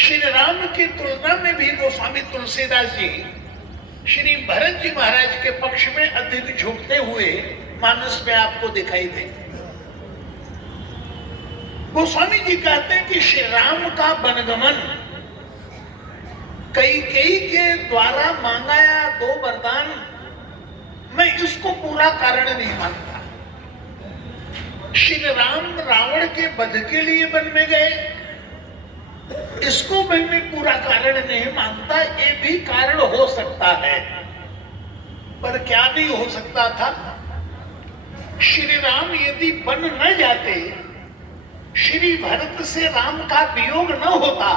श्री राम की तुलना में भी गोस्वामी तुलसीदास जी श्री भरत जी महाराज के पक्ष में अधिक झुकते हुए मानस में आपको दिखाई देंगे। गोस्वामी जी कहते हैं कि श्री राम का वनगमन कैकेयी के द्वारा मांगाया 2 वरदान, मैं इसको पूरा कारण नहीं मानता। श्री राम रावण के वध के लिए वन में गए, इसको मैं पूरा कारण नहीं मानता। ये भी कारण हो सकता है, पर क्या नहीं हो सकता था? श्री राम यदि वन न जाते, श्री भरत से राम का वियोग न होता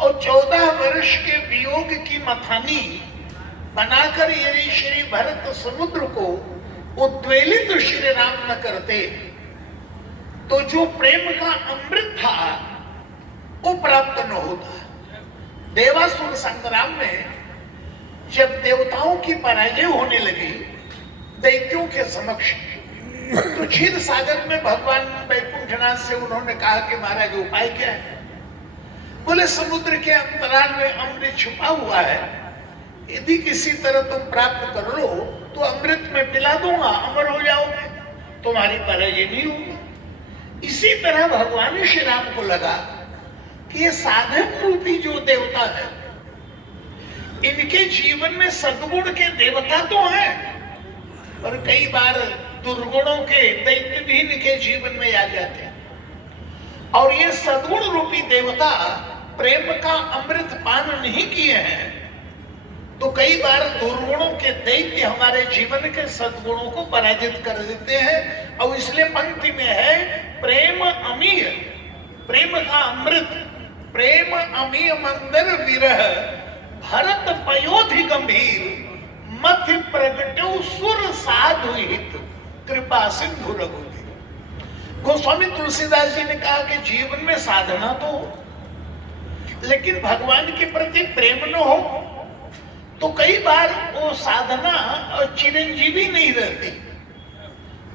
और 14 वर्ष के वियोग की मथानी बनाकर यदि श्री भरत समुद्र को उद्वेलित श्री राम न करते, तो जो प्रेम का अमृत था वो प्राप्त न होता। देवासुर संग्राम में जब देवताओं की पराजय होने लगी दैत्यों के समक्ष, तो क्षीर सागर में भगवान वैकुंठनाथ से उन्होंने कहा कि महाराज उपाय क्या है? बोले समुद्र के अंतराल में अमृत छुपा हुआ है, यदि किसी तरह तुम प्राप्त कर लो तो अमृत में पिला दूंगा, अमर हो जाओगे, तुम्हारी पराजय नहीं होगी। इसी तरह भगवान श्री राम को लगा कि ये साधक रूपी जो देवता है, इनके जीवन में सद्गुण के देवता तो हैं, पर कई बार दुर्गुणों के दैत्य भी इनके जीवन में आ जाते हैं। और ये सद्गुण रूपी देवता प्रेम का अमृत पान नहीं किए हैं, तो कई बार दुर्गुणों के दैत्य हमारे जीवन के सद्गुणों को पराजित कर देते हैं। और इसलिए पंक्ति में है प्रेम अमीय, प्रेम का अमृत, प्रेम अमीय मंदिर विरह भरत पयोधि गंभीर मध्य प्रगट्यो सुर साधु हित कृपा सिंधु रघुवीर। गोस्वामी तुलसीदास जी ने कहा कि जीवन में साधना तो हो, लेकिन भगवान के प्रति प्रेम न हो तो कई बार वो साधना और चिरंजीवी नहीं रहती।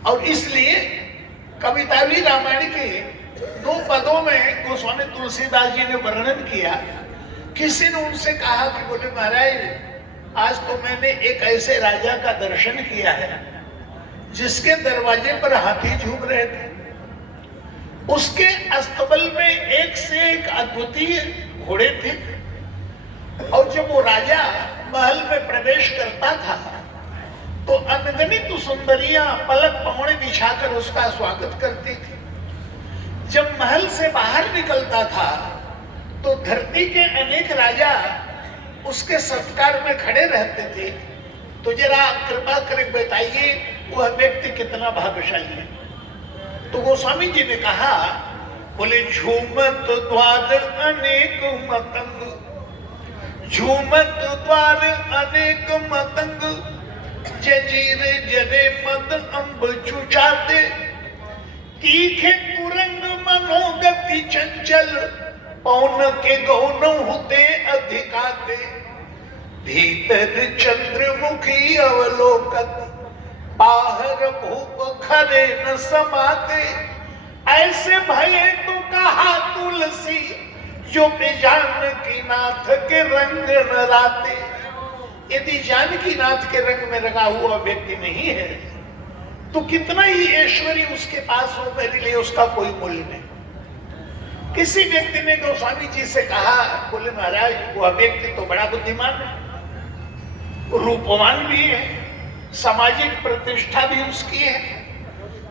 और इसलिए कवितावी रामायण के 2 पदों में गोस्वामी तुलसीदास जी ने वर्णन किया। किसी ने उनसे कहा कि बोले महाराज आज तो मैंने एक ऐसे राजा का दर्शन किया है जिसके दरवाजे पर हाथी झूम रहे थे, उसके अस्तबल में एक से एक अद्वितीय घोड़े थे, और जब वो राजा महल में प्रवेश करता था तो अनगणित सुंदरियां पलक पौड़े बिछाकर उसका स्वागत करती थी। जब महल से बाहर निकलता था तो धरती के अनेक राजा उसके सत्कार में खड़े रहते थे। तो जरा कृपा कर बताइए वह व्यक्ति कितना भाग्यशाली है। तो गोस्वामी जी ने कहा, बोले झूमत द्वार अनेक मतंग, झूमत द्वार अनेक मतंग, जजीर जरे मद अंब चुचाते, तीखे तुरंग मनोगति चंचल, पौन के गौन होते अधिकाते, भीतर चंद्रमुखी अवलोकत, बाहर भूप खरे न समाते, ऐसे भये तो कहा तुलसी, जो भी जानकी नाथ के रंग न राते। यदि जानकी नाथ के रंग में रंगा हुआ व्यक्ति नहीं है तो कितना ही ऐश्वर्य उसके पास हो, मेरे लिए उसका कोई मूल्य नहीं। किसी व्यक्ति ने गोस्वामी जी से कहा, बोले महाराज वह व्यक्ति तो बड़ा बुद्धिमान है, रूपवान भी है, सामाजिक प्रतिष्ठा भी उसकी है,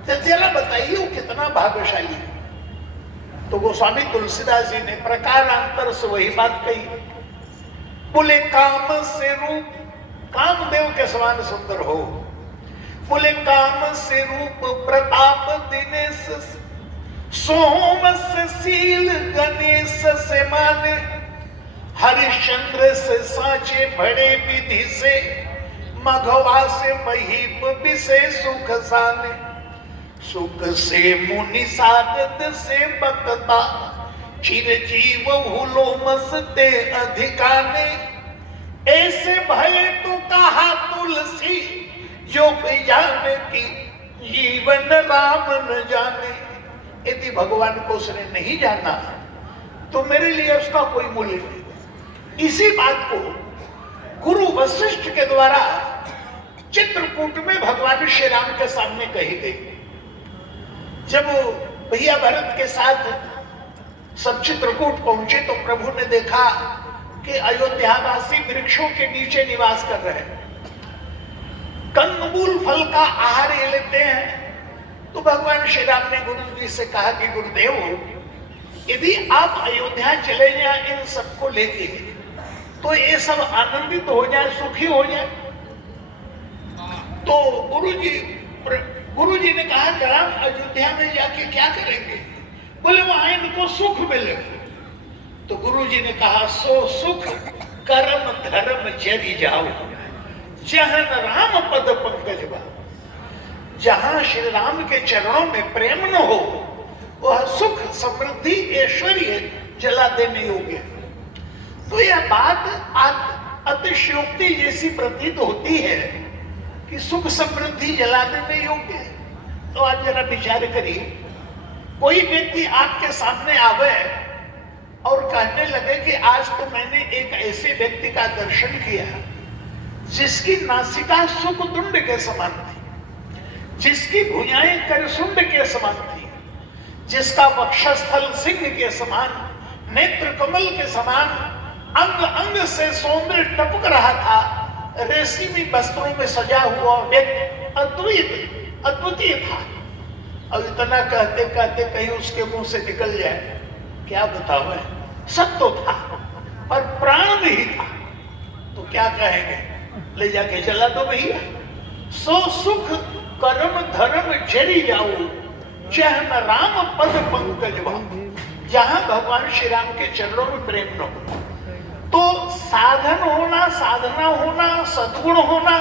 तो जरा बताइए वो कितना भाग्यशाली है। तो गोस्वामी तुलसीदास जी ने प्रकारांतर से वही बात कही। बोले काम से रूप कामदेव के समान सुंदर हो, बोले काम से रूप प्रताप दिनेश, सोमस शील गणेश से माने, हरिश्चंद्र से साचे बड़े विधि से, मघवा से महीप विषय सुख साने, सुख से मुनि सारद से बकता, चिरजीव हुलो मसते अधिकाने, ऐसे भय तो कहा तुलसी, जो भी जाने की जीवन राम न जाने। यदि भगवान को उसने नहीं जाना तो मेरे लिए उसका कोई मूल्य नहीं। इसी बात को गुरु वशिष्ठ के द्वारा चित्रकूट में भगवान श्री राम के सामने कही गई। जब भैया भरत के साथ सब चित्रकूट पहुंचे तो प्रभु ने देखा कि अयोध्यावासी वृक्षों के नीचे निवास कर रहे हैं, कंदमूल फल का आहार ये लेते हैं। तो भगवान श्री राम ने गुरु जी से कहा कि गुरुदेव, यदि आप अयोध्या चले जाएं इन सबको लेके तो ये सब आनंदित हो जाए, सुखी हो जाए। तो गुरु जी ने कहा जरा अयोध्या में जाके क्या करेंगे? बोले वहां इनको सुख मिलेगा। तो गुरु जी ने कहा सो सुख कर्म धर्म जरी जाओ, जहन राम पद पंकज बा। जहां श्री राम के चरणों में प्रेम न हो वह सुख समृद्धि ऐश्वर्य जला देने योग्य। तो यह बात अतिशयोक्ति जैसी प्रतीत होती है कि सुख समृद्धि जला देने योग्य है। तो आज जरा विचार करिए, कोई व्यक्ति आपके सामने आवे और कहने लगे कि आज तो मैंने एक ऐसे व्यक्ति का दर्शन किया जिसकी नासिका सुखदुंड के समान थी, जिसकी भुजाएं करसुंड के समान थी, जिसका वक्षस्थल सिंह के समान, नेत्र कमल के समान, अंग अंग से सौंदर्य टपक रहा था, रेशमी वस्त्रों में सजा हुआ व्यक्ति अद्वितीय था। अब इतना कहते कहते कहीं उसके मुंह से निकल जाए क्या बताओ, सब तो था पर प्राण नहीं था, तो क्या कहेंगे? ले जाके जला दो भैया। सो सुख कर्म धर्म जरी जाओ, जहन राम पद पंकज बाबू। जहां भगवान श्री राम के चरणों में प्रेम न हो तो साधन होना, साधना होना, सद्गुण होना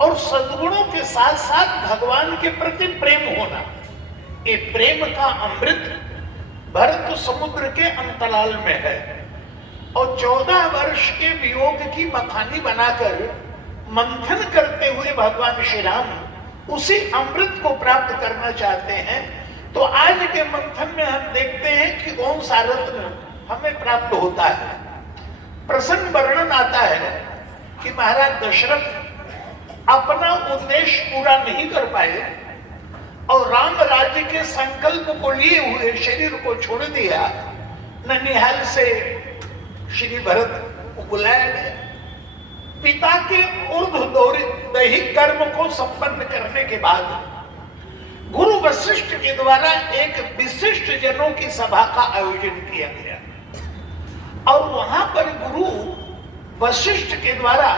और सद्गुणों के साथ साथ भगवान के प्रति प्रेम होना, ये प्रेम का अमृत भरत समुद्र के अंतराल में है। और 14 वर्ष के वियोग की मखानी बनाकर मंथन करते हुए भगवान श्री राम उसी अमृत को प्राप्त करना चाहते हैं। तो आज के मंथन में हम देखते हैं कि कौन सा रत्न हमें प्राप्त होता है। प्रसन्न वर्णन आता है कि महाराज दशरथ अपना उद्देश्य पूरा नहीं कर पाए और राम राज्य के संकल्प को लिए हुए शरीर को छोड़ दिया। ननिहाल से श्री भरत को बुलाया गया। पिता के ऊर्ध्व दैहिक कर्म को संपन्न करने के बाद गुरु वशिष्ठ के द्वारा एक विशिष्ट जनों की सभा का आयोजन किया गया और वहां पर गुरु वशिष्ठ के द्वारा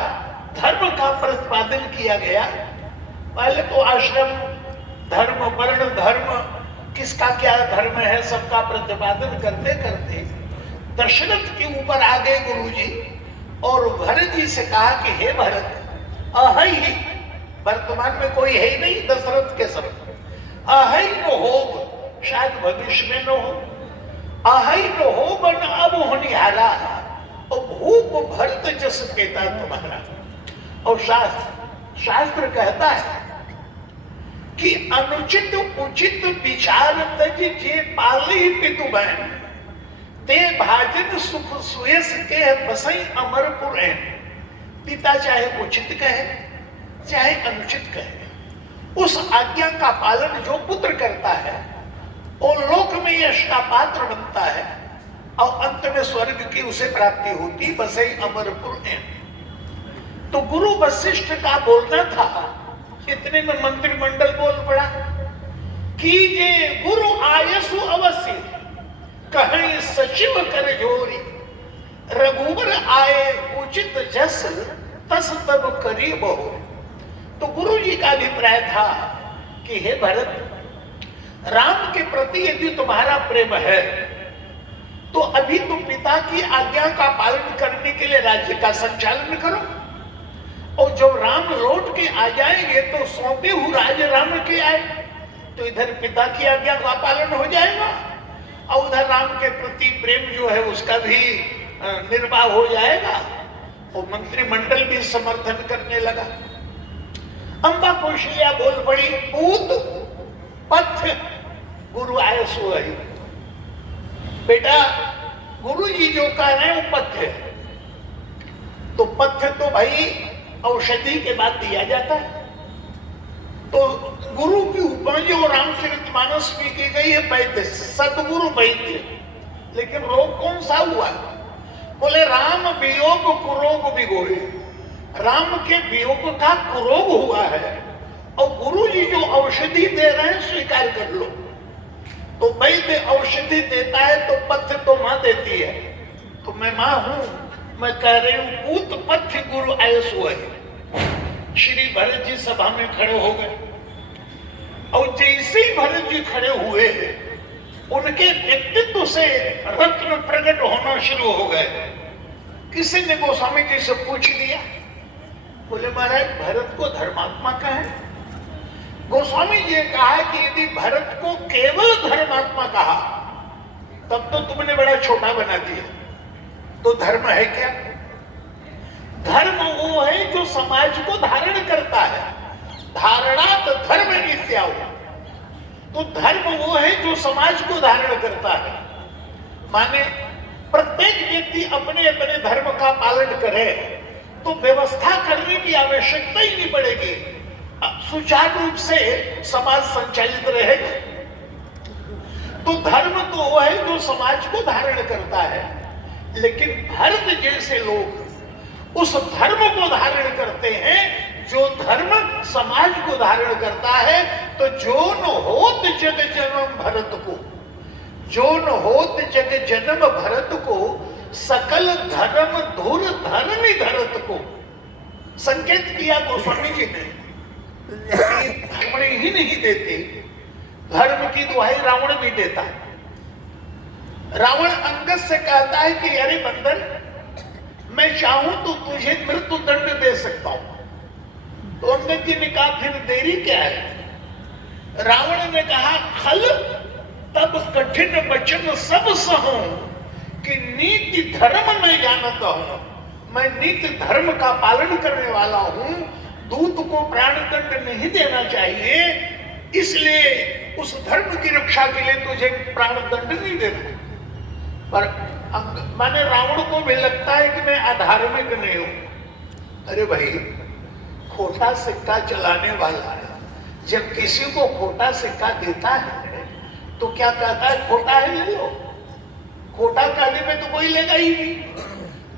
धर्म का प्रतिपादन किया गया। पहले तो आश्रम धर्म, वर्ण धर्म, किसका क्या धर्म है सबका प्रतिपादन करते करते दशरथ के ऊपर आ गए गुरु जी और भरत जी से कहा कि हे भरत, अहै वर्तमान में कोई है ही नहीं दशरथ के सब, अहै न हो, शायद भविष्य में न हो, अहै न हो बन अब होनिहारा, और भूप भरत जस कहता तुम्हारा। और शास्त्र कहता है कि अनुचित उचित विचार तज जे पाली पितु बहन, ते भाजन सुख सुयस के बसई अमरपुर। पिता चाहे उचित कहे चाहे अनुचित कहे, उस आज्ञा का पालन जो पुत्र करता है वो लोक में यश का पात्र बनता है और अंत में स्वर्ग की उसे प्राप्ति होती, बसई अमरपुर। तो गुरु वशिष्ठ का बोलना था, इतने में मंत्रिमंडल बोल पड़ा कि ये गुरु आयसु अवश्य कहीं सचिव कर जोरी, रघुवर आए उचित जस तस तब करी बहु। तो गुरु जी का अभिप्राय था कि हे भरत, राम के प्रति यदि तुम्हारा प्रेम है तो अभी तुम पिता की आज्ञा का पालन करने के लिए राज्य का संचालन करो, और जब राम लौट के आ जाएंगे तो सौंपे हुए राज राम के आए तो इधर पिता की आज्ञा का पालन हो जाएगा और उधर राम के प्रति प्रेम जो है उसका भी निर्वाह हो जाएगा। और मंत्रिमंडल भी समर्थन करने लगा। अम्बा कौशल्या बोल पड़ी, पूत पथ गुरु आए सो आई। बेटा गुरु जी जो कह रहे हैं वो पथ्य है। तो पथ्य तो भाई औषधि के बाद दिया जाता है। तो गुरु की उपमा जो रामचरितमानस में की गई है वैद्य, सदगुरु वैद्य। लेकिन रोग कौन सा हुआ? बोले राम वियोग कुरोग विगोए। राम के वियोग का कुरोग हुआ है और गुरु जी जो औषधि दे रहे हैं स्वीकार कर लो। तो वैद्य औषधि देता है तो पथ्य तो मां देती है। तो मैं मां हूं, मैं कह रही हूं पूत पथ्य गुरु आयस हुआ है। श्री भरत जी सभा में खड़े हो गए और जैसे ही भरत जी खड़े हुए उनके व्यक्तित्व से रत्न प्रकट होना शुरू हो गए। किसी ने गोस्वामी जी से पूछ दिया, बोले महाराज भरत को धर्मात्मा कहा है। गोस्वामी जी ने कहा कि यदि भरत को केवल धर्मात्मा कहा तब तो तुमने बड़ा छोटा बना दिया। तो धर्म है क्या? धर्म वो है जो समाज को धारण करता है। धारणात धर्म इत्यादि। तो धर्म वो है जो समाज को धारण करता है। माने प्रत्येक व्यक्ति अपने अपने धर्म का पालन करे तो व्यवस्था करने की आवश्यकता ही नहीं पड़ेगी, सुचारू रूप से समाज संचालित रहेगा। तो धर्म तो वो है जो समाज को धारण करता है। लेकिन भरत जैसे लोग उस धर्म को धारण करते हैं जो धर्म समाज को धारण करता है। तो जो न होत जग जन्म भरत को, जो न होत जग जन्म भरत को, सकल धर्म धुर धरनी धरत को। संकेत किया गोस्वामी जी ने, धर्म ही नहीं देते, धर्म की दुहाई रावण भी देता है। रावण अंगद से कहता है कि अरे बंदर, मैं चाहूं तो तुझे मृत्यु दंड दे सकता हूं। तो अंगद जी ने कहा फिर देरी क्या है? रावण ने कहा खल तब कठिन वचन सब सहूं कि नीति धर्म मैं जानता हूं। मैं नीति धर्म का पालन करने वाला हूं। दूत को प्राण दंड नहीं देना चाहिए, इसलिए उस धर्म की रक्षा के लिए तुझे प्राण दंड नहीं देना। पर माने रावण को भी लगता है कि मैं अधार्मिक नहीं हूं। अरे भाई, खोटा सिक्का चलाने वाला है जब किसी को खोटा सिक्का देता है तो क्या कहता है? खोटा है ले लो। खोटा कहने में तो कोई लेगा ही नहीं।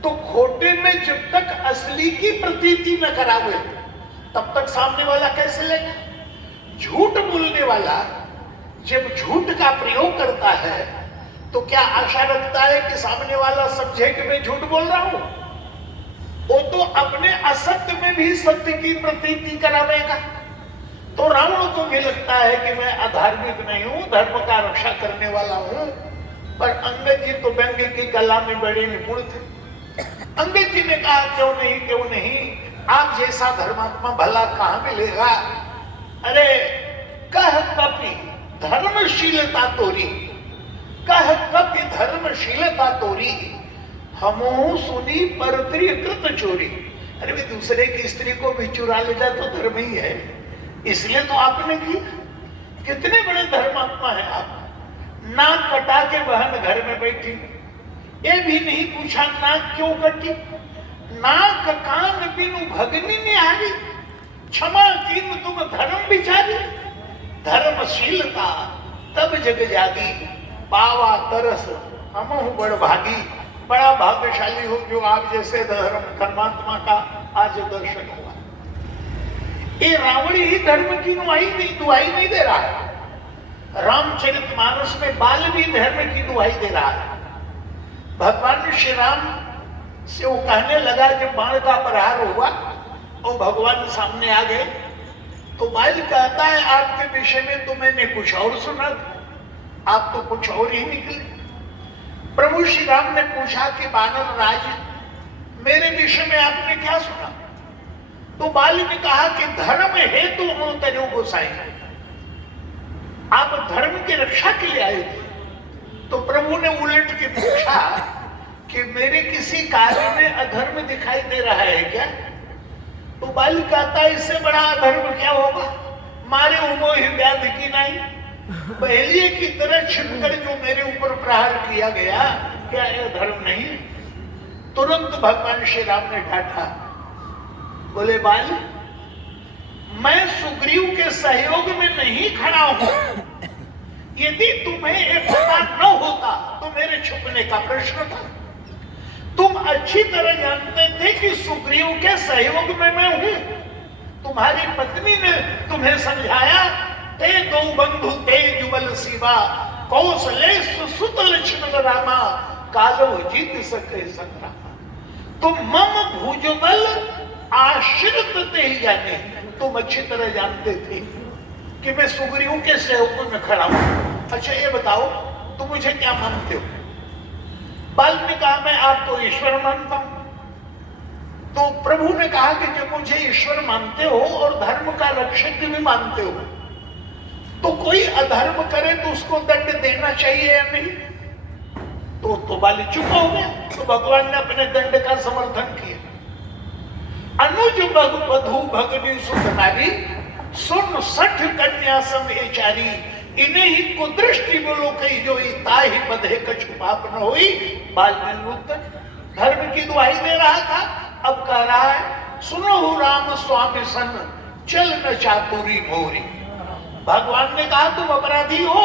तो खोटे में जब तक असली की प्रतीति न करावे तब तक सामने वाला कैसे लेगा? झूठ बोलने वाला जब झूठ का प्रयोग करता है तो क्या आशा रखता है कि सामने वाला समझे कि मैं झूठ बोल रहा हूं? वो तो अपने असत्य में भी सत्य की प्रतीति करावेगा। तो रावण को भी लगता है कि मैं अधार्मिक नहीं हूं, धर्म का रक्षा करने वाला हूं। पर अंगद जी तो व्यंग्य की कला में बड़े निपुण थे। अंगद जी ने कहा क्यों नहीं, क्यों नहीं, आप जैसा धर्मात्मा भला कहां मिलेगा। अरे कह कपि धर्मशीलता तोरी, कह कपि धर्मशीलता तोरी, हमहु सुनी परत्री कृत चोरी। अरे भी दूसरे की स्त्री को भी चुरा ले जाए तो धर्म ही है, इसलिए तो आपने की। कितने बड़े धर्मात्मा है आप। नाक कटा के बहन घर में बैठी, ये भी नहीं पूछा नाक क्यों कटी। नाक कान बिनु भगनी ने आरी, क्षमा कीन तुम धर्म बिचारी। धर्मशीलता तब जग जागी, पावा तरस हमहु बड़ भागी। बड़ा भाग्यशाली हो जो आप जैसे धर्मात्मा का आज दर्शन हुआ। ये रावण ही धर्म की दुहाई नहीं दे रहा है। रामचरितमानस में बाल भी धर्म की दुहाई दे रहा है। भगवान श्री राम से वो कहने लगा जब बाण का प्रहार हुआ और भगवान सामने आ गए तो बाल कहता है आपके विषय में तो मैंने कुछ और सुना, आप तो कुछ और ही निकले। प्रभु श्री राम ने पूछा कि बानर राज, मेरे विषय में आपने क्या सुना? तो बाल ने कहा कि धर्म है तो अमृतनु गोसाई, आप धर्म की रक्षा के लिए आए थे। तो प्रभु ने उलट के पूछा कि मेरे किसी कार्य में अधर्म दिखाई दे रहा है क्या? तो बाल कहता है इससे बड़ा अधर्म क्या होगा, मारे उमो ही व्याध की नहीं। पहले की तरह छिपकर जो मेरे ऊपर प्रहार किया गया, क्या ये धर्म नहीं? तुरंत भगवान श्री राम ने डांटा, बोले बाल, मैं सुग्रीव के सहयोग में नहीं खड़ा हूं। यदि तुम्हें ये पता न होता तो मेरे छुपने का प्रश्न था। तुम अच्छी तरह जानते थे कि सुग्रीव के सहयोग में मैं हूं। तुम्हारी पत्नी ने तुम्हें समझाया, ते दो बंधु ते जुगल शिवा, कौशले सुत लक्ष्मण रामा, कालो जीत सके संग्रामा। तुम मम भुजबल आश्रित थे ही जाने, तुम अच्छी तरह जानते थे कि मैं सुग्रीव के सहयोग में खड़ा हूं। अच्छा ये बताओ, तुम मुझे क्या मानते हो? बाल ने कहा, मैं आपको ईश्वर मानता हूं। तो प्रभु ने कहा कि जब मुझे ईश्वर मानते हो और धर्म का रक्षक भी मानते हो, तो कोई अधर्म करे तो उसको दंड देना चाहिए या नहीं? तो बाली चुप हो गया। तो भगवान ने अपने दंड का समर्थन किया। अनुज वधु भगनी सुत नारी, सुन 60 कन्या समचारी, इन्हें ही कुदृष्टि बोलो कही जोई, ताहि बधे कछु पाप न होई। बाल धर्म की दुहाई दे रहा था, अब कह रहा है, सुनो राम स्वामी सन, चल न चातुरी मोरी। भगवान ने कहा तुम अपराधी हो,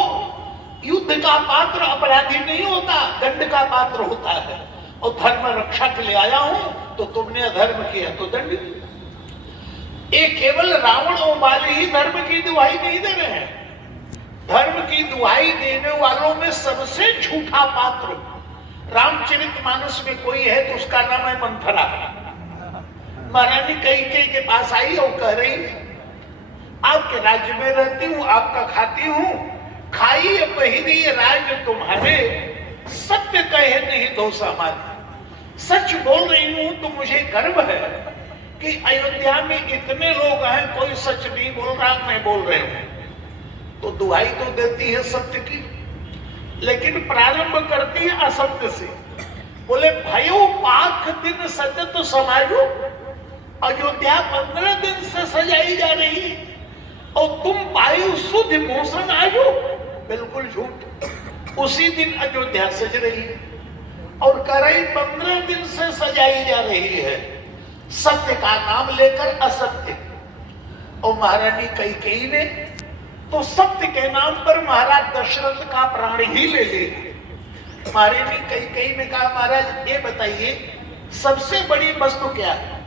युद्ध का पात्र अपराधी नहीं होता, दंड का पात्र होता है, और धर्म रक्षा के लिए आया हूं, तो तुमने अधर्म किया तो दंड। ये केवल रावण और बाली ही धर्म की दुहाई नहीं दे रहे हैं। धर्म की दुहाई देने वालों में सबसे झूठा पात्र रामचरितमानस में कोई है तो उसका नाम है मंथरा। महारानी कैकेयी के पास आई और कह रही है, आपके राज्य में रहती हूँ, आपका खाती हूँ, खाई पहिरी राज तुम्हारे, सत्य कहे नहीं दोष हमारे। सच बोल रही हूं तो मुझे गर्व है कि अयोध्या में इतने लोग हैं, कोई सच नहीं बोल रहा, मैं बोल रहे हूं। तो दुहाई तो देती है सत्य की, लेकिन प्रारंभ करती है असत्य से। बोले भयो पाक दिन सजत समाजो, अयोध्या 15 दिन से सजाई जा रही और तुम पायु शुद्ध मोशन आयो। बिल्कुल झूठ। उसी दिन अयोध्या सज रही है और कराई 15 दिन से सजाई जा रही है, सत्य का नाम लेकर असत्य। और महारानी कैकेयी ने तो सत्य के नाम पर महाराज दशरथ का प्राण ही ले लिया। महारानी कैकेयी ने कहा, महाराज ये बताइए सबसे बड़ी वस्तु क्या है?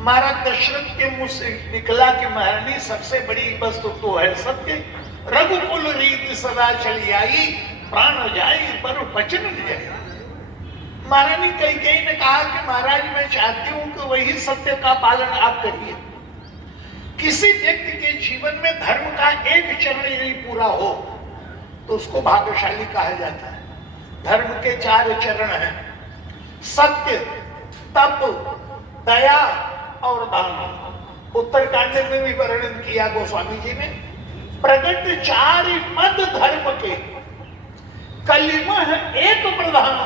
महाराज दशरथ के मुंह से निकला कि महारानी सबसे बड़ी वस्तु तो है सत्य। रघुकुल रीत सदा चली आई, प्राण जाए पर वचन जाए। महारानी कैकेयी ने कहा कि महाराज मैं चाहती हूं कि वही सत्य का पालन आप करिए। किसी व्यक्ति के जीवन में धर्म का एक चरण यदि पूरा हो तो उसको भाग्यशाली कहा जाता है। धर्म के 4 चरण हैं, सत्य, तप, दया और दान। उत्तरकांड में भी वर्णन किया गोस्वामी जी ने। प्रगट 4 पद धर्म के, कलिमह एक प्रधान,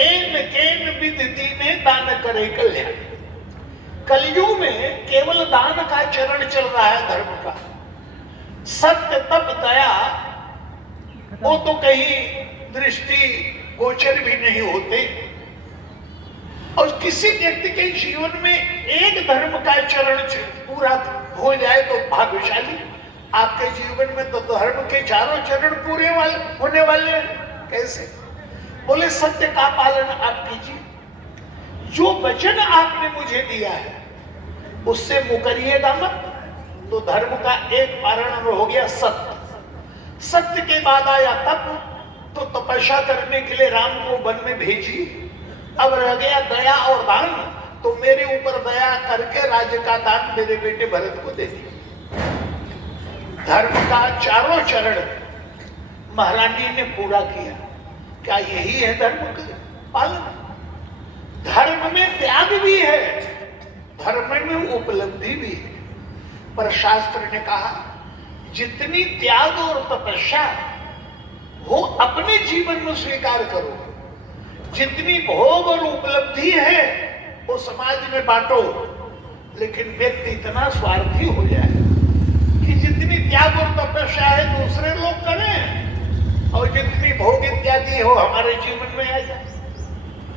एन केन विधि दीने दान करे कल्याण। कलयुग में केवल दान का चरण चल रहा है धर्म का। सत्य, तप, दया वो तो कहीं दृष्टि गोचर भी नहीं होते। और किसी व्यक्ति के जीवन में एक धर्म का चरण पूरा हो जाए तो भाग्यशाली। आपके जीवन में तो धर्म के 4 चरण पूरे होने वाले हैं। कैसे? बोले सत्य का पालन आप कीजिए। जो वचन आपने मुझे दिया है उससे मुकरिएगा मत। तो धर्म का एक कारण हो गया सत्य। सत्य के बाद आया तप, तो तपस्या करने के लिए राम को वन में भेजी। अब रह गया दया और दान, तो मेरे ऊपर दया करके राज्य का दान मेरे बेटे भरत को दे दिया। धर्म का 4 चरण महारानी ने पूरा किया। क्या यही है धर्म का पालन? धर्म में त्याग भी है, धर्म में उपलब्धि भी है। पर शास्त्र ने कहा जितनी त्याग और तपस्या वो अपने जीवन में स्वीकार करो, जितनी भोग और उपलब्धि है वो समाज में बांटो। लेकिन व्यक्ति इतना स्वार्थी हो जाए कि जितनी त्याग और तपस्या है दूसरे लोग करें, और जितनी भोग इत्यादि हो हमारे जीवन में आ जाए।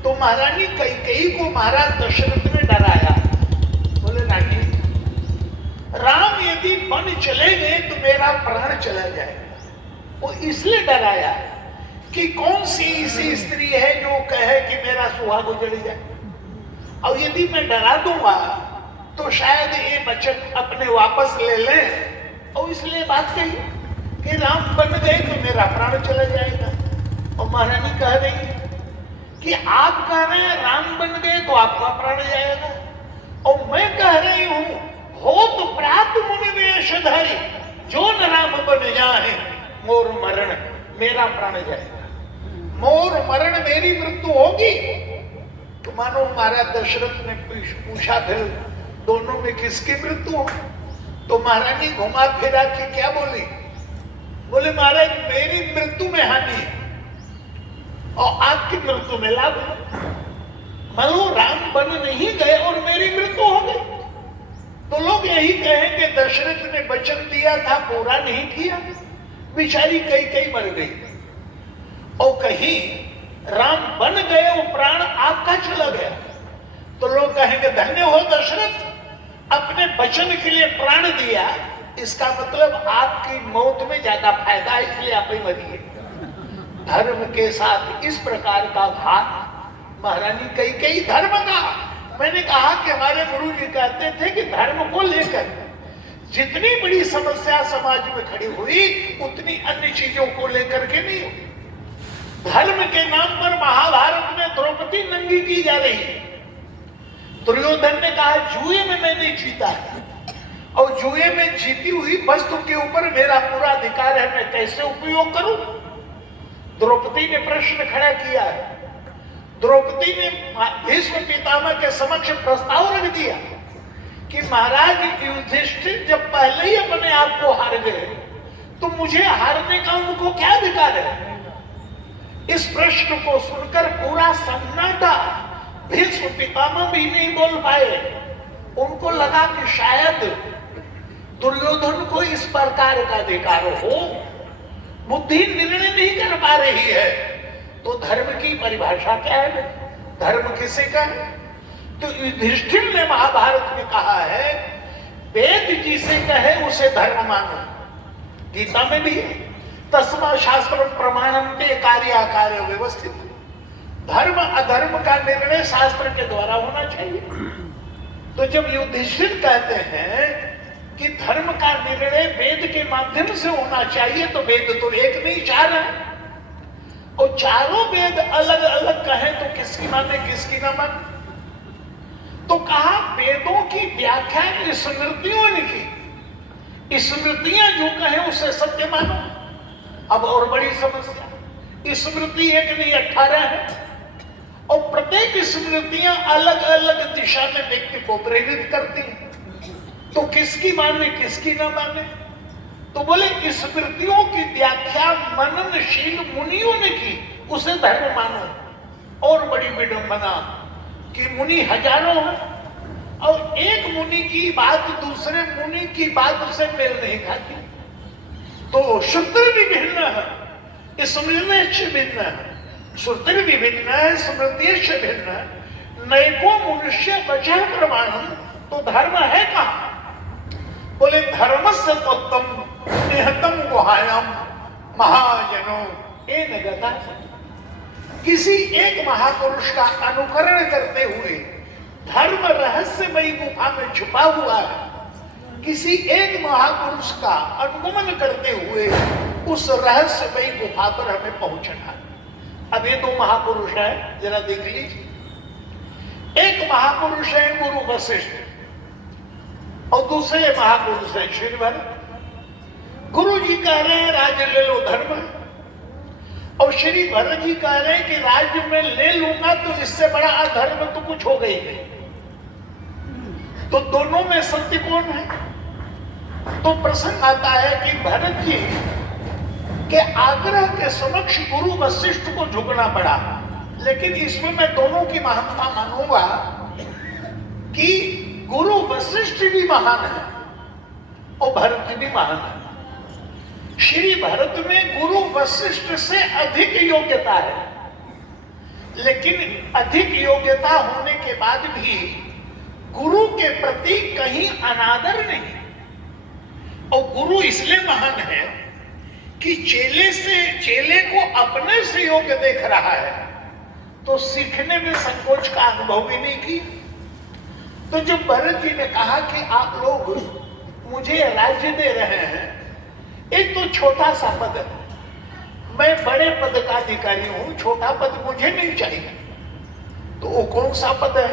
तो महारानी कैकेयी को महाराज दशरथ ने डराया। बोले रानी, राम यदि वन चले गए तो मेरा प्राण चला जाएगा। वो इसलिए डराया कि कौन सी ऐसी स्त्री है जो कहे कि मेरा सुहाग उजड़ जाए, और यदि मैं डरा दूंगा तो शायद ये बचन अपने वापस ले लें, और इसलिए बात कही कि राम बन गए तो मेरा प्राण चला जाएगा। और महारानी कह रही कि आप कह रहे हैं राम बन गए तो आपका प्राण जाएगा, और मैं कह रही हूं हो तो प्राप्त मुनि वेशधारी, जो न राम बन जाए मोर मरण, मेरा प्राण जाएगा। मोर मरण मेरी मृत्यु होगी। तो मानो महाराज दशरथ ने पूछा फिर दोनों में किसकी मृत्यु हो? तो महारानी घुमा फिरा के क्या बोली? बोले महाराज मेरी मृत्यु में हानि है और आपकी मृत्यु में लाभ है। मानो राम बन नहीं गए और मेरी मृत्यु हो गई, तो लोग यही कहेंगे दशरथ ने वचन दिया था पूरा नहीं किया, बेचारी कई मर गई। और कहीं राम बन गए वो प्राण आपका चला गया, तो लोग कहेंगे धन्य हो दशरथ, अपने वचन के लिए प्राण दिया, इसका मतलब आपकी मौत में ज्यादा फायदा है, इसलिए आप ही मरिए। धर्म के साथ इस प्रकार का घात महारानी कैकेयी धर्म का। मैंने कहा कि हमारे गुरु जी कहते थे कि धर्म को लेकर जितनी बड़ी समस्या समाज में खड़ी हुई उतनी अन्य चीजों को लेकर के नहीं हुई। धर्म के नाम पर महाभारत में द्रौपदी नंगी की जा रही है। दुर्योधन ने कहा जुए में मैं नहीं जीता है, और जुए में जीती हुई वस्तु के ऊपर मेरा पूरा अधिकार है, मैं कैसे उपयोग करूं? द्रौपदी ने प्रश्न खड़ा किया है। द्रौपदी ने भीष्म पितामह के समक्ष प्रस्ताव रख दिया कि महाराज युधिष्ठिर जब पहले ही अपने आप को हार गए तो मुझे हारने का उनको क्या अधिकार है? इस प्रश्न को सुनकर पूरा सन्नाटा, भीष्म पितामह भी नहीं बोल पाए। उनको लगा कि शायद दुर्योधन को इस प्रकार का अधिकार हो, बुद्धि निर्णय नहीं कर पा रही है। तो धर्म की परिभाषा क्या है? धर्म किसे का है? तो युधिष्ठिर ने महाभारत में कहा है वेद जिसे कहे उसे धर्म मानो। गीता में भी है तस्मा शास्त्र प्रमाणन्ते कार्य अकार्य व्यवस्थित। धर्म अधर्म का निर्णय शास्त्र के द्वारा होना चाहिए। तो जब युधिष्ठिर कहते हैं कि धर्म का निर्णय वेद के माध्यम से होना चाहिए, तो वेद तो एक नहीं चार है, और चारों वेद अलग अलग कहें तो किसकी माने किसकी ना माने? तो कहा वेदों की व्याख्या स्मृतियों ने की, स्मृतियां जो कहें उसे सत्य मानो। अब और बड़ी समस्या, स्मृति एक नहीं 18 है, और प्रत्येक स्मृतियां अलग अलग दिशा में व्यक्ति को प्रेरित करती हैं, तो किसकी माने किसकी ना माने? तो बोले स्मृतियों की व्याख्या मननशील मुनियों ने की, उसे धर्म मानो। और बड़ी विडंबना कि मुनि हजारों हैं और एक मुनि की बात दूसरे मुनि की बात से मेल नहीं खाती। तो सूत्र भी भिन्न है, स्मृति भिन्न है, सूत्र भी भिन्न है, स्मृति से भिन्न है। नैको मनुष्य वचन प्रमाणम, तो धर्म है कहां? बोले धर्मस्य तत्वम निहतम गुहायाम महाजनो एन गता। किसी एक महापुरुष का अनुकरण करते हुए धर्म रहस्यमयी गुफा में छुपा हुआ है, किसी एक महापुरुष का अनुगमन करते हुए उस रहस्यमयी गुफा पर हमें पहुंचना है। अब ये दो महापुरुष हैं, जरा देख लीजिए। एक महापुरुष है गुरु वशिष्ठ और दूसरे महापुरुष है श्री भरत। गुरु जी कह रहे हैं राज्य ले लो धर्म, और श्री भरत जी कह रहे हैं कि राज्य में ले लूंगा तो इससे बड़ा अधर्म तो कुछ हो गई नहीं। तो दोनों में सत्य कौन है? तो प्रसंग आता है कि भरत जी के आग्रह के समक्ष गुरु वशिष्ठ को झुकना पड़ा, लेकिन इसमें मैं दोनों की महानता मानूंगा कि गुरु वशिष्ठ भी महान है और भरत जी भी महान है। श्री भरत में गुरु वशिष्ठ से अधिक योग्यता है, लेकिन अधिक योग्यता होने के बाद भी गुरु के प्रति कहीं अनादर नहीं। और गुरु इसलिए महान है कि चेले को अपने से योग्य देख रहा है, तो सीखने में संकोच का अनुभव भी नहीं किया। तो जब भरत जी ने कहा कि आप लोग मुझे राज्य दे रहे हैं, एक तो छोटा सा पद है, मैं बड़े पद का अधिकारी हूं, छोटा पद मुझे नहीं चाहिए। तो वो कौन सा पद है?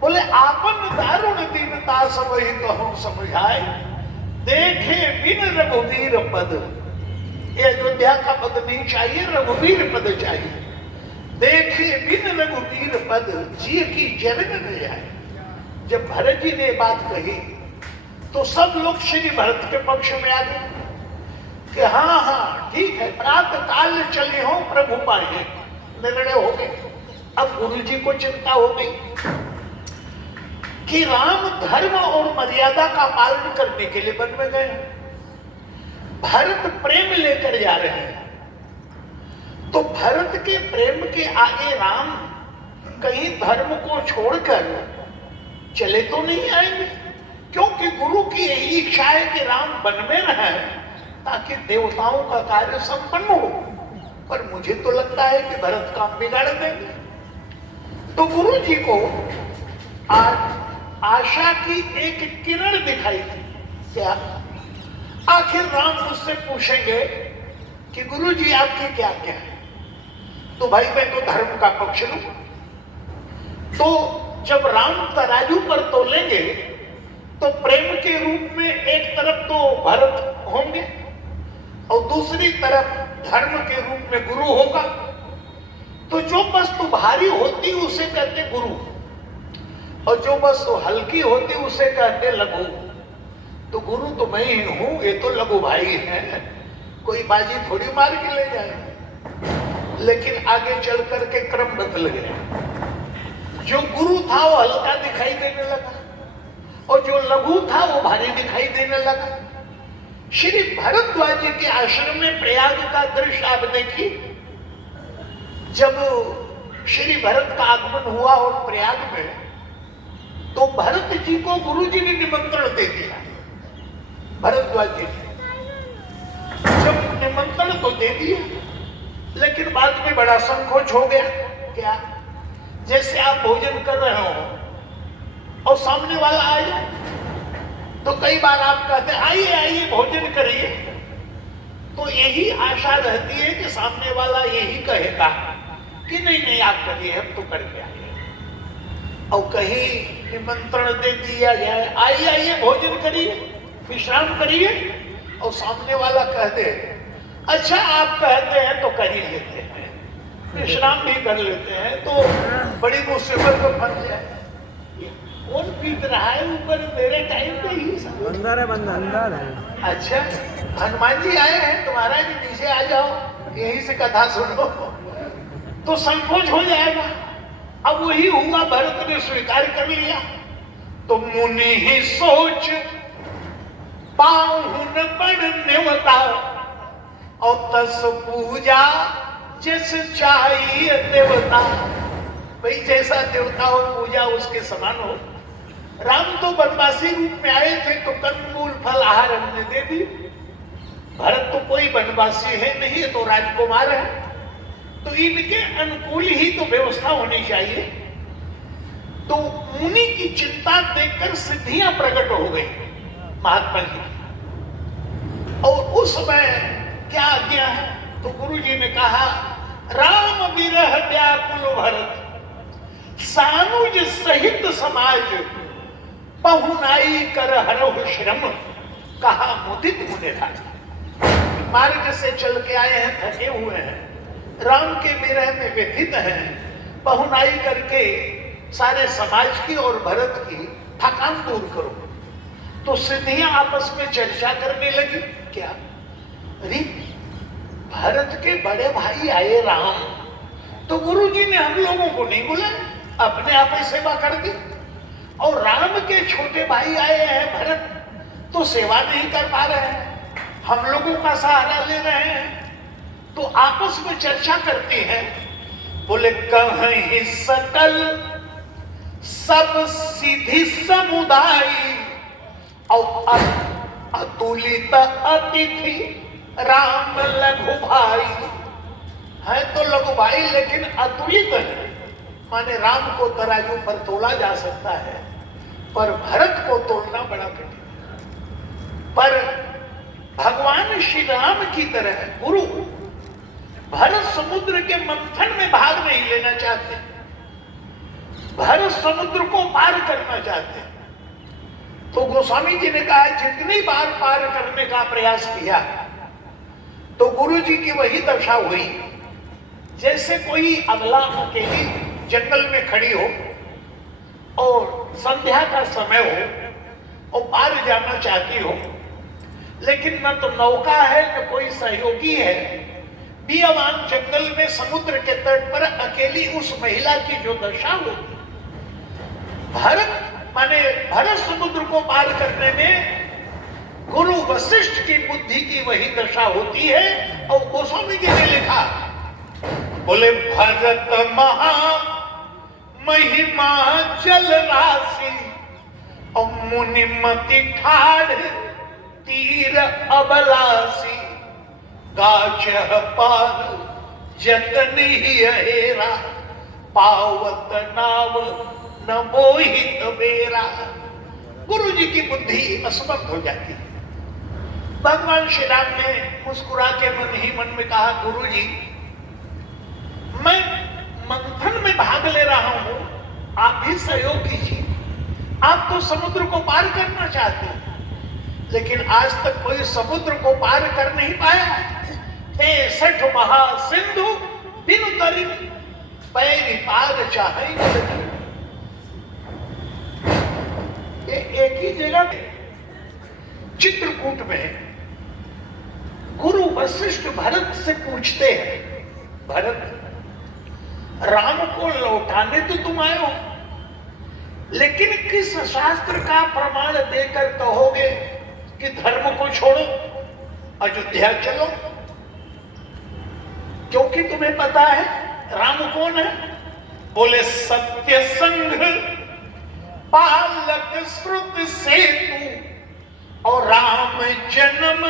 बोले आपन दारुण दीनता सब ही कहूं समझाए, देखे बिन रघुवीर पद। ये अयोध्या का पद नहीं चाहिए, रघुवीर पद चाहिए। देखे बिन रघुवीर पद, जिय की जन्म न जाए। जब भरत जी ने बात कही तो सब लोग श्री भरत के पक्ष में आ गए कि हाँ हाँ ठीक है, प्रातः काल चले हो प्रभु पाए, निर्णय हो गए। अब गुरु जी को चिंता हो गई कि राम धर्म और मर्यादा का पालन करने के लिए वन में गए, भरत प्रेम लेकर जा रहे हैं। तो भरत के प्रेम के आगे राम कहीं धर्म को छोड़कर चले तो नहीं आएंगे, क्योंकि गुरु की यही इच्छा है कि राम वन में रहे ताकि देवताओं का कार्य संपन्न हो। पर मुझे तो लगता है कि भरत काम बिगाड़ देंगे। तो गुरु जी को आशा की एक किरण दिखाई थी। क्या? आखिर राम मुझसे पूछेंगे कि गुरु जी आपकी क्या क्या है, तो भाई मैं तो धर्म का पक्ष लूं। तो जब राम तराजू पर तोलेंगे तो प्रेम के रूप में एक तरफ तो भरत होंगे और दूसरी तरफ धर्म के रूप में गुरु होगा। तो जो वस्तु भारी होती उसे कहते गुरु, और जो वस्तु हल्की होती उसे कहते लघु। तो गुरु तो मैं ही हूं, ये तो लघु भाई है, कोई बाजी थोड़ी मार के ले जाए। लेकिन आगे चल करके क्रम बदल गया। जो गुरु था वो हल्का दिखाई देने लगा और जो लघु था वो भारी दिखाई देने लगा। श्री भरद्वाज जी के आश्रम में प्रयाग का दृश्य आप देखिए। जब श्री भरत का आगमन हुआ और प्रयाग में, तो भरत जी को गुरु जी ने निमंत्रण दे दिया। भरद्वाज जी ने जब निमंत्रण तो दे दिया, लेकिन बाद में बड़ा संकोच हो गया। क्या? जैसे आप भोजन कर रहे हो और सामने वाला आ जाए, तो कई बार आप कहते हैं आइए आइए भोजन करिए, तो यही आशा रहती है कि सामने वाला यही कहेगा कि नहीं नहीं आप करिए, हम तो करके आए। और कहीं निमंत्रण दे दिया जाए आइए आइए भोजन करिए, विश्राम करिए, और सामने वाला कह दे अच्छा आप कहते हैं तो कर ही लेते हैं, विश्राम भी कर लेते हैं, तो बड़ी मुसीबत में फंस जाए। कौन पीट रहा है ऊपर? मेरे टाइम पे ही अंदर है, बंदा अंदर है। अच्छा हनुमान जी आए हैं, तुम्हारा जी नीचे आ जाओ, यहीं से कथा सुनो, तो संकोच हो जाएगा। अब वही हुआ, भरत ने स्वीकार कर लिया। तो मुनि ही सोच पाहुन बड़ न्योता, और तस पूजा जैसे चाहिए देवता। भाई जैसा देवता हो पूजा उसके समान हो। राम तो वनवासी रूप में आए थे, तो कंदमूल फल आहार हमने दे दी। भरत तो कोई वनवासी है नहीं, तो राजकुमार है, तो इनके अनुकूल ही तो व्यवस्था होनी चाहिए। तो मुनि की चिंता देखकर सिद्धियां प्रकट हो गई महात्मा जी। और उस समय क्या आज्ञा है? तो गुरु जी ने कहा राम विरह व्याकुल भरत, सानुज सहित समाज, पहुनाई कर हरहु श्रम, कहा मुदित मुने राज। मार्ग से चल के आए हैं, थके हुए हैं, राम के विरह में व्यथित हैं, पहुनाई करके सारे समाज की और भरत की थकान दूर करो। तो सिद्धियां आपस में चर्चा करने लगी। क्या? अरे भरत के बड़े भाई आए राम, तो गुरु जी ने हम लोगों को नहीं बुलाया, अपने आप ही सेवा कर दी। और राम के छोटे भाई आए हैं भरत, तो सेवा नहीं कर पा रहे हैं। हम लोगों का सहारा ले रहे हैं। तो आपस में चर्चा करते हैं, बोले कहीं सकल सब सिद्धि समुदाय और अतुलित अतिथि राम लघु भाई। है तो लघु भाई लेकिन अतुलित है, माने राम को तराजू पर तोला जा सकता है, पर भरत को तोलना बड़ा कठिन है। पर भगवान श्री राम की तरह गुरु भरत समुद्र के मंथन में भाग नहीं लेना चाहते, भरत समुद्र को पार करना चाहते। तो गोस्वामी जी ने कहा जितनी बार पार करने का प्रयास किया तो गुरु जी की वही दशा हुई जैसे कोई अबला अकेली जंगल में खड़ी हो और संध्या का समय हो और पार जाना चाहती हो, लेकिन न तो नौका है न कोई सहयोगी है। बियावान जंगल में समुद्र के तट पर अकेली उस महिला की जो दशा होती, भरत समुद्र को पार करने में गुरु वशिष्ठ की बुद्धि की वही दशा होती है। और गोस्वामी जी ने लिखा, बोले भरत महा महिमा जल राशि और मुनिमति ठाढ़ तीर अबलासी गाछ पार जतन ही हेरा पावत नाव न मोहित बेरा। गुरु जी की बुद्धि असमर्थ हो जाती है। भगवान श्री राम ने मुस्कुरा के मन ही मन में कहा, गुरु जी मैं मंथन में भाग ले रहा हूं, आप भी सहयोग कीजिए। आप तो समुद्र को पार करना चाहते हैं, लेकिन आज तक कोई समुद्र को पार कर नहीं पाया। 63 महासिंधु बिनु तरिन पैरी पार चाहे। ये एक ही जगह चित्रकूट में गुरु वशिष्ठ भरत से पूछते हैं, भरत राम को लौटाने तो तुम आए हो, लेकिन किस शास्त्र का प्रमाण देकर कहोगे कि धर्म को छोड़ो, अयोध्या चलो? क्योंकि तुम्हें पता है राम कौन है। बोले सत्य संघ पालक श्रुत सेतु और राम जन्म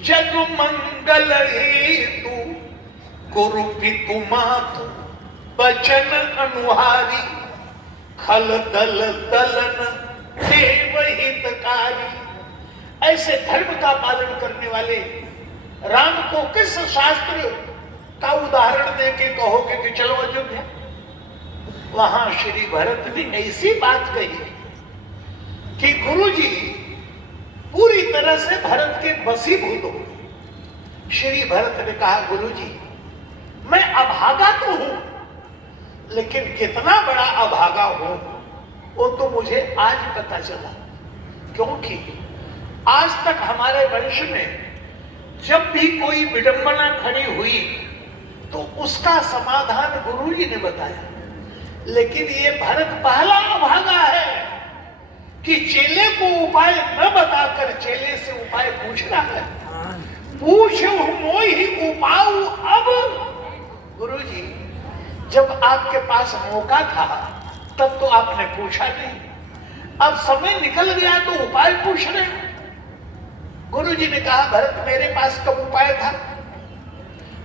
जग मंगल हेतु गुरु पितु मातु बचन अनुहारी खल दल दलन देव हितकारी। ऐसे धर्म का पालन करने वाले राम को किस शास्त्र का उदाहरण देके कहोगे कि चलो अयोध्या? वहां श्री भरत ने ऐसी बात कही कि गुरुजी पूरी तरह से भरत के वशीभूत हो। श्री भरत ने कहा, गुरुजी मैं अभागा तो हूं, लेकिन कितना बड़ा अभागा हूं वो तो मुझे आज पता चला। क्योंकि आज तक हमारे वंश में जब भी कोई विडंबना खड़ी हुई तो उसका समाधान गुरुजी ने बताया, लेकिन ये भरत पहला अभागा है कि चेले को उपाय न बताकर चेले से उपाय पूछ रहा है। पूछ मोहि उपाऊ। अब गुरुजी जब आपके पास मौका था तब तो आपने पूछा नहीं, अब समय निकल गया तो उपाय पूछ रहे। गुरुजी ने कहा, भरत मेरे पास कब उपाय था?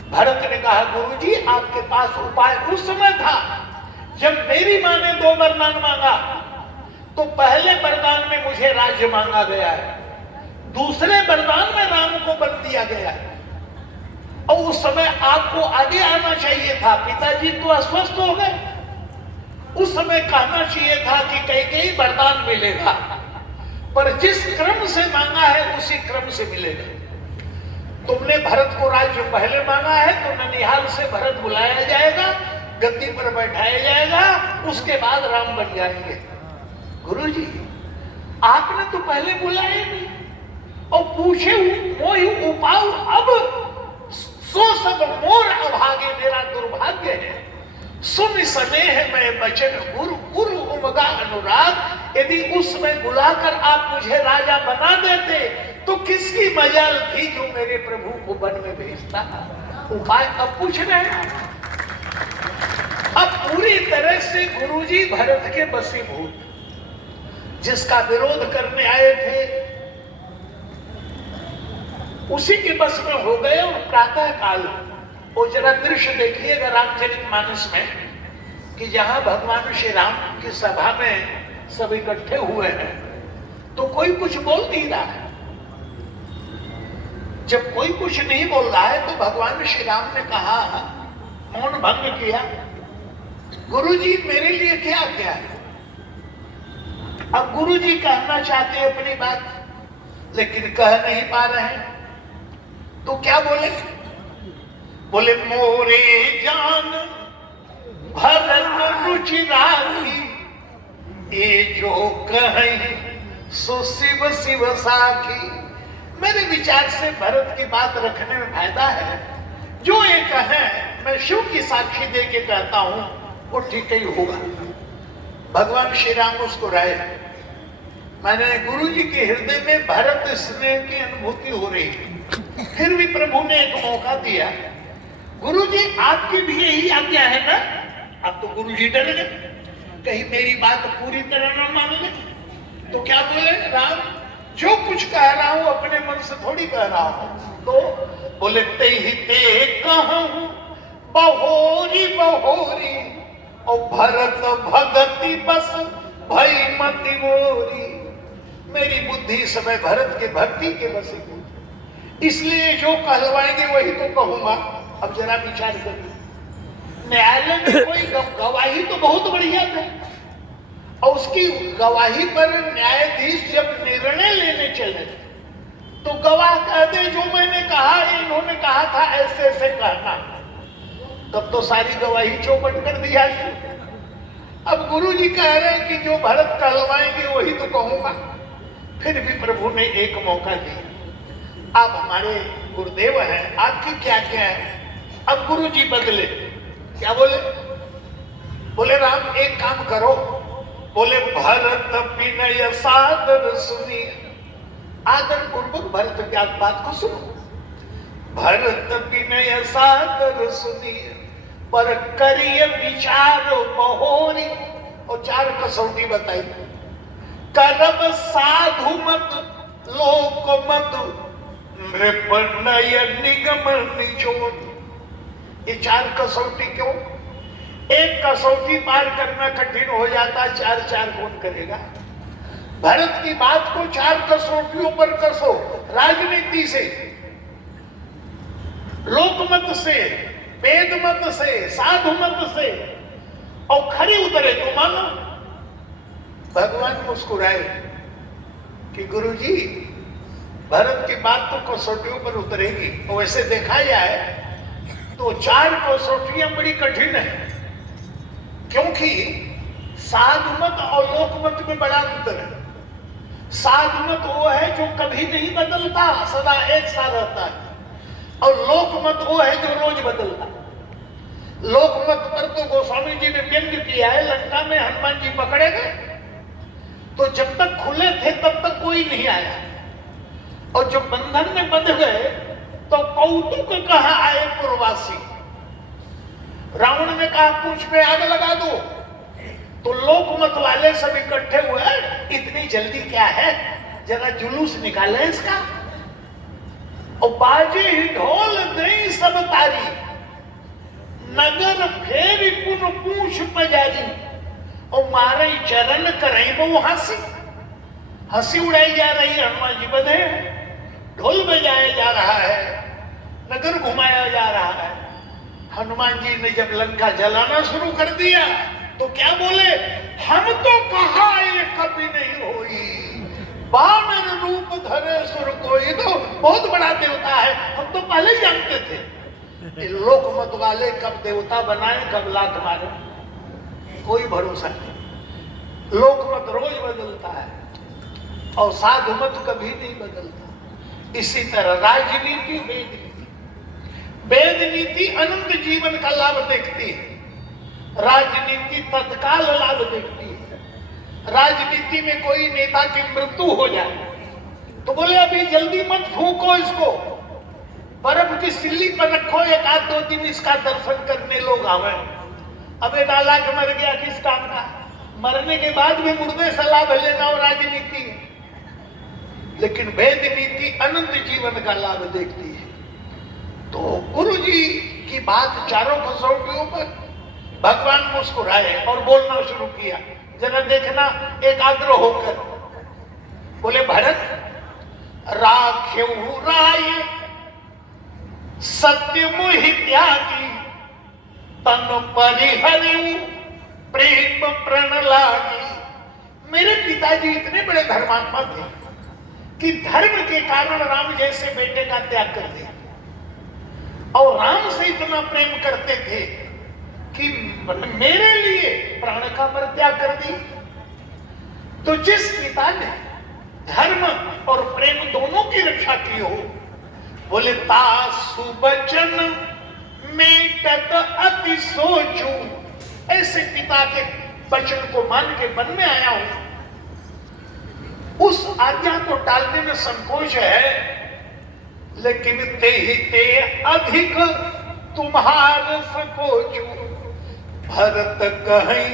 भरत ने कहा, गुरुजी आपके पास उपाय उस समय था जब मेरी मां ने 2 वरदान मांगा। तो पहले वरदान में मुझे राज्य मांगा गया है, दूसरे वरदान में राम को बन दिया गया है। और उस समय आपको आगे आना चाहिए था, पिताजी तो अस्वस्थ हो गए। उस समय कहना चाहिए था कि कई वरदान मिलेगा, पर जिस क्रम से मांगा है उसी क्रम से मिलेगा। तुमने भरत को राज्य पहले मांगा है तो ननिहाल से भरत बुलाया जाएगा, गद्दी पर बैठाया जाएगा, उसके बाद राम बन जाएंगे। गुरुजी आपने तो पहले बुलाया नहीं और पूछे मोहि उपाऊ। अब सो सब मोर अभागे मेरा दुर्भाग्य है, सुन स्नेह में बचन गुरु गुरु उमगा अनुराग। यदि उस समय बुलाकर आप मुझे राजा बना देते तो किसकी मजाल थी जो मेरे प्रभु को वन में भेजता? उपाय अब पूछ रहे हैं। अब पूरी तरह से गुरुजी भरत के बसीभूत, जिसका विरोध करने आए थे उसी के बस में हो गए। और प्रातः काल वो जरा दृश्य देखिएगा रामचरितमानस में कि जहां भगवान श्री राम की सभा में सब इकट्ठे हुए हैं तो कोई कुछ बोल नहीं रहा है। जब कोई कुछ नहीं बोल रहा है तो भगवान श्री राम ने कहा, मौन भंग किया, गुरुजी मेरे लिए क्या क्या है? अब गुरुजी कहना चाहते हैं अपनी बात लेकिन कह नहीं पा रहे हैं, तो क्या बोले? बोले मोरे जान भरत रुचि राखी, ये जो कहे सो शिव शिव साखी। मेरे विचार से भरत की बात रखने में फायदा है। जो ये कहे मैं शिव की साक्षी दे के कहता हूं वो ठीक ही होगा। भगवान श्री राम मुस्कुराए। मैंने गुरु जी के हृदय में भरत स्नेह की अनुभूति हो रही है। फिर भी प्रभु ने एक मौका दिया, गुरु जी आपकी भी यही आज्ञा है ना? अब तो गुरु जी डर गए, कहीं मेरी बात पूरी तरह न मान ले। तो क्या बोले राम, जो कुछ कह रहा हूं अपने मन से थोड़ी कह रहा हूं। तो बोले ते ही ते कहूं बहोरी बहोरी, और भरत भगति बस भई मति मोरी। मेरी बुद्धि समय भरत के भक्ति के बसी, इसलिए जो कहलवाएंगे वही तो कहूंगा। अब जरा विचार करिए, न्यायालय में कोई गवाही तो बहुत बढ़िया थे और उसकी गवाही पर न्यायाधीश जब निर्णय लेने चले तो गवाह कह दे जो मैंने कहा इन्होंने कहा था ऐसे ऐसे कहना, तब तो सारी गवाही चौपट कर दिया। अब गुरुजी कह रहे हैं कि जो भरत कहलवाएंगे वही तो कहूंगा। फिर भी प्रभु ने एक मौका दिया। आप हमारे गुरुदेव हैं, आपकी क्या क्या है? अब गुरुजी बदले, क्या बोले? बोले राम एक काम करो, बोले भरत विनय सादर सुनिए। आदर पूर्वक भरत की बात को सुनो। भरत विनय सादर सुनिए, पर करिए विचार बहोरी। और 4 कसौटी बताई, करब साधु मत लोक मत नृपनय निगम निचोड़। ये 4 कसौटी क्यों? एक कसौटी पार करना कठिन हो जाता, 4 कौन करेगा? भरत की बात को 4 कसौटियों पर कसो, राजनीति से, लोकमत से, वेद मत से, साधु मत से, और खरी उतरे तो मानो। भगवान मुस्कुराए कि गुरुजी भरत की बात तो कसौटियों पर उतरेगी। और वैसे देखा जाए तो 4 कसौटियां बड़ी कठिन है, क्योंकि साधुमत और लोकमत में बड़ा अंतर है। साधुमत वो है जो कभी नहीं बदलता, सदा एक सा रहता है, और लोकमत वो है जो रोज बदलता। लोकमत पर तो गोस्वामी जी ने व्यंग किया है, लंका में हनुमान जी पकड़े गए तो जब तक खुले थे तब तक कोई नहीं आया, और जब बंधन में बंध गए तो कौतुक कहां आए पूर्ववासी। रावण ने कहा पूंछ पे आग लगा दो, तो लोकमत वाले सब इकट्ठे हुए, इतनी जल्दी क्या है, जरा जुलूस निकाले इसका। और बाजे ही ढोल नहीं सब तारी, नगर फेरी पुन पूछ पजारी। और मारे चरण करें वो हंसी, हंसी उड़ाई जा रही है, हनुमान जी बंधे हैं, ढोल बजाया जा रहा है, नगर घुमाया जा रहा है। हनुमान जी ने जब लंका जलाना शुरू कर दिया तो क्या बोले, हम तो कहा ये कभी नहीं होई, बानर रूप धरे सुर कोई। तो बहुत बड़ा देवता है, हम तो पहले ही जानते थे। लोकमत वाले कब देवता बनाए कब लात मारे, कोई भरोसा नहीं। लोकमत रोज बदलता है और साधुमत कभी नहीं बदलता। इसी तरह राजनीति, वेद नीति, वेद नीति अनंत जीवन का लाभ देखती है, राजनीति तत्काल लाभ देखती है। राजनीति में कोई नेता की मृत्यु हो जाए तो बोले अभी जल्दी मत फूको इसको, बर्फ की सिल्ली पर रखो, एक आध 2 दिन इसका दर्शन करने लोग आवे। अबे डाला के मर गया, किस काम का? मरने के बाद भी मुर्दे से लाभ लेना और राजनीति है। लेकिन वेद नीति अनंत जीवन का लाभ देखती है। तो गुरु जी की बात चारों कसौटियों पर भगवान मुस्कुराए और बोलना शुरू किया। जरा देखना एकाग्र होकर। बोले भरत, राख्यऊ राय सत्य मोहि त्यागी, तन परिहरऊ प्रेम प्रण लागी। मेरे पिताजी इतने बड़े धर्मात्मा थे कि धर्म के कारण राम जैसे बेटे का त्याग कर दिया, और राम से इतना प्रेम करते थे कि मेरे लिए प्राण का परित्याग कर दी। तो जिस पिता ने धर्म और प्रेम दोनों की रक्षा की हो, बोले तासु बचन मेटत अति सोचू, ऐसे पिता के वचन को मान के वन में आया हूं। उस आज्ञा को टालने में संकोच है, लेकिन ते ही ते अधिक तुम्हार संकोचू, भरत कहीं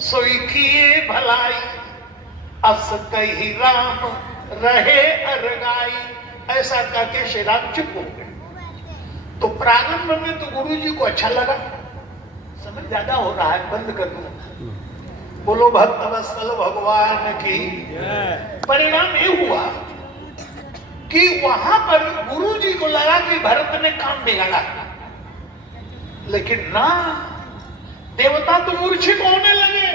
सोई किए भलाई, अस कही राम रहे अरगाई। ऐसा कहके श्री राम चुप हो गए। तो प्रारंभ में तो गुरु जी को अच्छा लगा, समय ज्यादा हो रहा है, बंद कर दो। बोलो भक्तवत्सल भगवान की। परिणाम ये हुआ कि वहां पर गुरु जी को लगा कि भरत ने काम बिगाड़ा, लेकिन ना, देवता तो मूर्छित होने लगे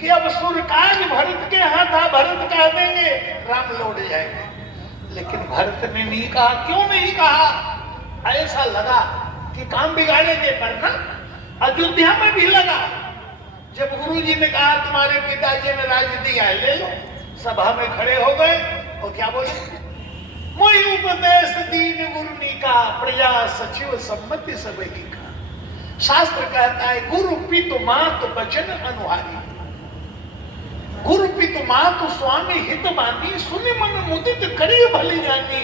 कि अब सूर्यकाज भरत के हाथ था, भरत कह देंगे राम लौट जाएंगे। लेकिन भरत ने नहीं कहा। क्यों नहीं कहा? ऐसा लगा कि काम बिगाड़ेंगे, पर ना, अयोध्या में भी लगा। जब गुरु जी ने कहा तुम्हारे पिताजी ने राज दिया है, ले लो, सभा में खड़े हो गए और क्या बोले? मोहि उपदेश दीन गुरुनी का, प्रजा सचिव सम्मति सबकी का। शास्त्र कहता है गुरु पितु मातु वचन अनुहारी, गुरु पितु मातु स्वामी हित मानी, सुनि मन मुदित करिय भली जानी,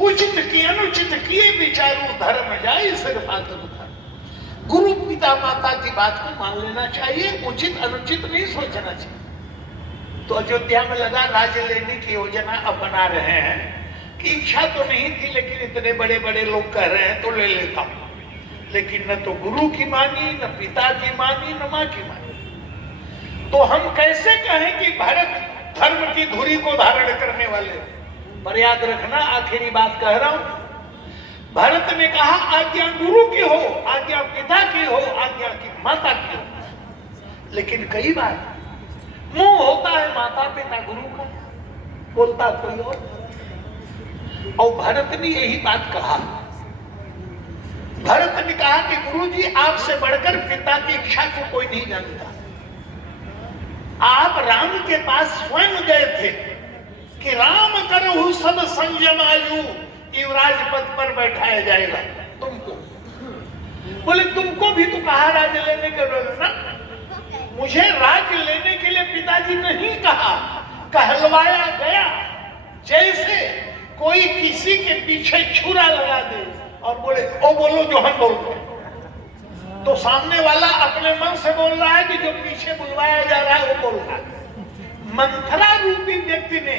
उचित की अनुचित किए विचारू, धर्म जाए सिर पातन। गुरु पिता माता की बात को मान लेना चाहिए, उचित अनुचित नहीं सोचना चाहिए। तो अयोध्या में लगा राज्य लेने की योजना अब बना रहे हैं कि इच्छा तो नहीं थी, लेकिन इतने बड़े बड़े लोग कह रहे हैं तो ले लेता हूं। लेकिन न तो गुरु की मानी, न पिता की मानी, न मां की मानी। तो हम कैसे कहें कि भरत धर्म की धुरी को धारण करने वाले? पर याद रखना, आखिरी बात कह रहा हूं, भरत ने कहा आज्ञा गुरु की हो, आज्ञा पिता की हो, आज्ञा की माता की हो। लेकिन कई बार मुंह होता है माता पिता गुरु का, बोलता कोई और भरत ने यही बात कहा। भरत ने कहा कि गुरु जी, आपसे बढ़कर पिता की इच्छा को कोई नहीं जानता। आप राम के पास स्वयं गए थे कि राम करहु सब संयम आयु, युवराज पद पर बैठाया जाएगा तुमको। बोले तुमको भी तो कहा राज्य लेने के लिए ना? मुझे राज्य लेने के लिए पिताजी नहीं कहा, कहलवाया गया। जैसे कोई किसी के पीछे छुरा लगा दे और बोले ओ बोलो जो हम बोलते हैं, तो सामने वाला अपने मन से बोल रहा है कि जो पीछे बुलवाया जा रहा है वो बोल रहा है। मंथरा रूपी व्यक्ति ने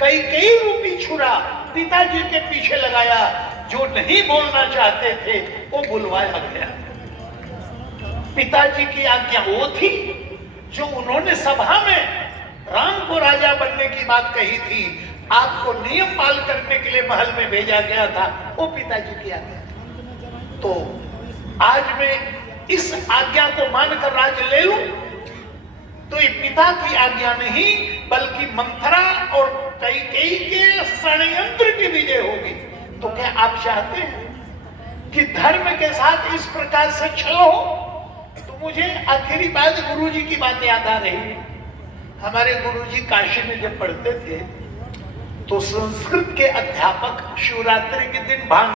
कई रूपी छुरा पिताजी के पीछे लगाया, जो नहीं बोलना चाहते थे वो बुलवाया गया। पिताजी की आज्ञा वो थी जो उन्होंने सभा में राम को राजा बनने की बात कही थी, आपको नियम पालन करने के लिए महल में भेजा गया था, वो पिताजी की आज्ञा थी। तो आज मैं इस आज्ञा को मानकर राज्य ले लूं तो ये पिता की आज्ञा नहीं, बल्कि मंथरा और कैकेयी के षड्यंत्र की विजय होगी। तो क्या आप चाहते हैं कि धर्म के साथ इस प्रकार से छल हो? तो मुझे आखिरी बात गुरुजी की बात याद आ रही। हमारे गुरुजी काशी में जब पढ़ते थे तो संस्कृत के अध्यापक शिवरात्रि के दिन भांग